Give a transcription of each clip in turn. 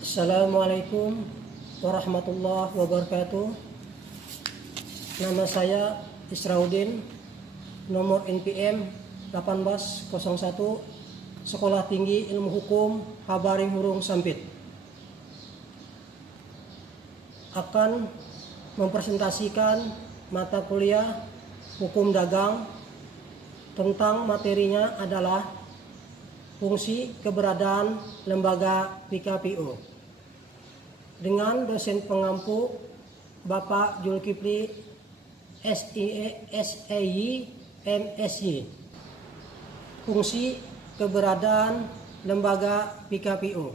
Assalamualaikum warahmatullahi wabarakatuh. Nama saya Israudin, nomor NPM 1801, Sekolah Tinggi Ilmu Hukum Habaring Hurung Sampit. Akan mempresentasikan mata kuliah Hukum Dagang. Tentang materinya adalah fungsi keberadaan lembaga PKPU. Dengan dosen pengampu Bapak Zulkifli SIY MSy. Fungsi keberadaan lembaga PKPU.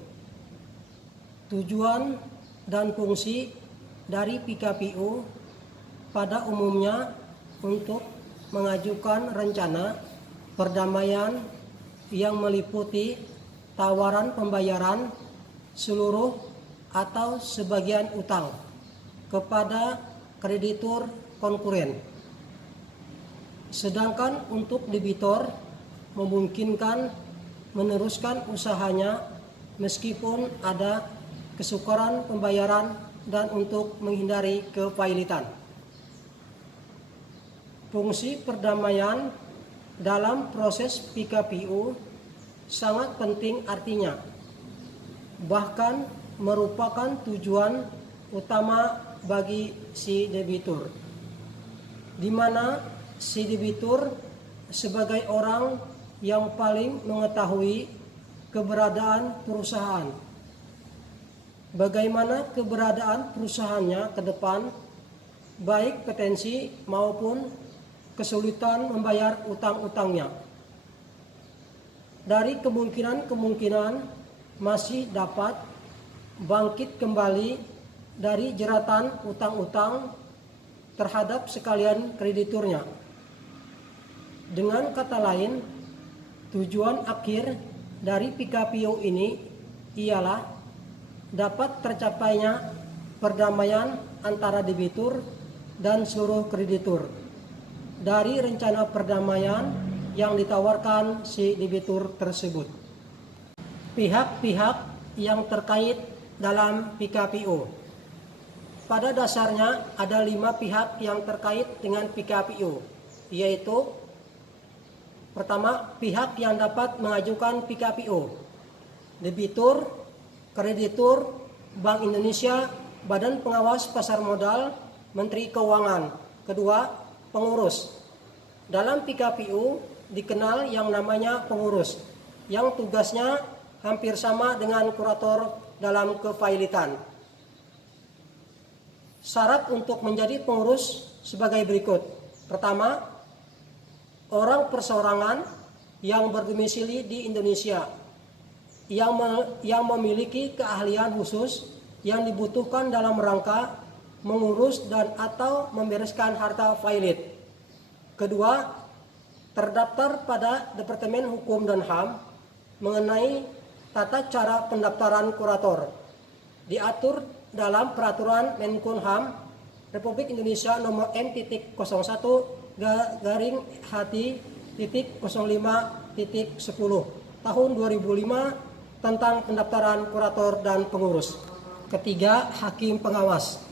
Tujuan dan fungsi dari PKPU pada umumnya untuk mengajukan rencana perdamaian yang meliputi tawaran pembayaran seluruh atau sebagian utang kepada kreditur konkuren. Sedangkan untuk debitor memungkinkan meneruskan usahanya meskipun ada kesukaran pembayaran dan untuk menghindari kepailitan. Fungsi perdamaian dalam proses PKPU sangat penting, artinya bahkan merupakan tujuan utama bagi si debitur, di mana si debitur sebagai orang yang paling mengetahui keberadaan perusahaan, bagaimana keberadaan perusahaannya ke depan, baik potensi maupun kesulitan membayar utang-utangnya. Dari kemungkinan-kemungkinan masih dapat bangkit kembali dari jeratan utang-utang terhadap sekalian krediturnya. Dengan kata lain, tujuan akhir dari PKPU ini ialah dapat tercapainya perdamaian antara debitur dan seluruh kreditur dari rencana perdamaian yang ditawarkan si debitur tersebut. Pihak-pihak yang terkait dalam PKPU. Pada dasarnya ada 5 pihak yang terkait dengan PKPU, yaitu pertama, pihak yang dapat mengajukan PKPU, debitur, kreditur, Bank Indonesia, Badan Pengawas Pasar Modal, Menteri Keuangan. Kedua, pengurus. Dalam PKPU dikenal yang namanya pengurus, yang tugasnya hampir sama dengan kurator dalam kepailitan. Syarat untuk menjadi pengurus sebagai berikut. Pertama, orang perseorangan yang berdomisili di Indonesia, yang memiliki keahlian khusus yang dibutuhkan dalam rangka mengurus dan atau membereskan harta violet. Kedua, terdaftar pada Departemen Hukum dan HAM mengenai tata cara pendaftaran kurator. Diatur dalam Peraturan Menkumham Republik Indonesia nomor M.01-H.05.10 tahun 2005 tentang pendaftaran kurator dan pengurus. Ketiga, hakim pengawas.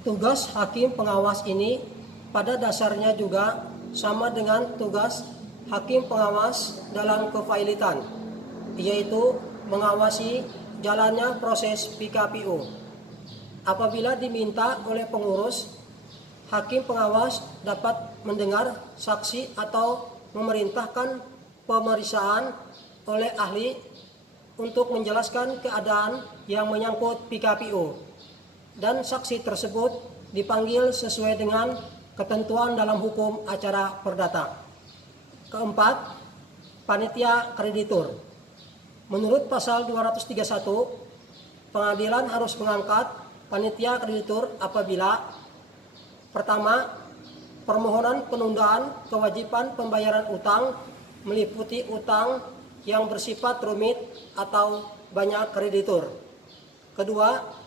Tugas hakim pengawas ini pada dasarnya juga sama dengan tugas hakim pengawas dalam kepailitan, yaitu mengawasi jalannya proses PKPU. Apabila diminta oleh pengurus, hakim pengawas dapat mendengar saksi atau memerintahkan pemeriksaan oleh ahli untuk menjelaskan keadaan yang menyangkut PKPU. Dan saksi tersebut dipanggil sesuai dengan ketentuan dalam hukum acara perdata. Keempat, panitia kreditur. Menurut pasal 231, pengadilan harus mengangkat panitia kreditur apabila pertama, permohonan penundaan kewajiban pembayaran utang meliputi utang yang bersifat rumit atau banyak kreditur. Kedua,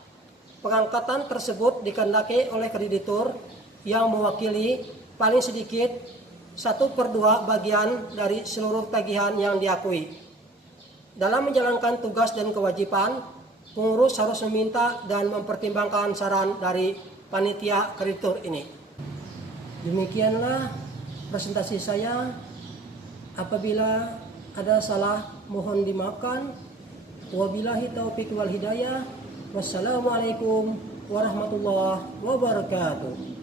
pengangkatan tersebut dikehendaki oleh kreditur yang mewakili paling sedikit 1/2 bagian dari seluruh tagihan yang diakui. Dalam menjalankan tugas dan kewajiban, pengurus harus meminta dan mempertimbangkan saran dari panitia kreditur ini. Demikianlah presentasi saya. Apabila ada salah mohon dimaafkan. Wabillahi taufiq wal hidayah. Wassalamualaikum warahmatullahi wabarakatuh.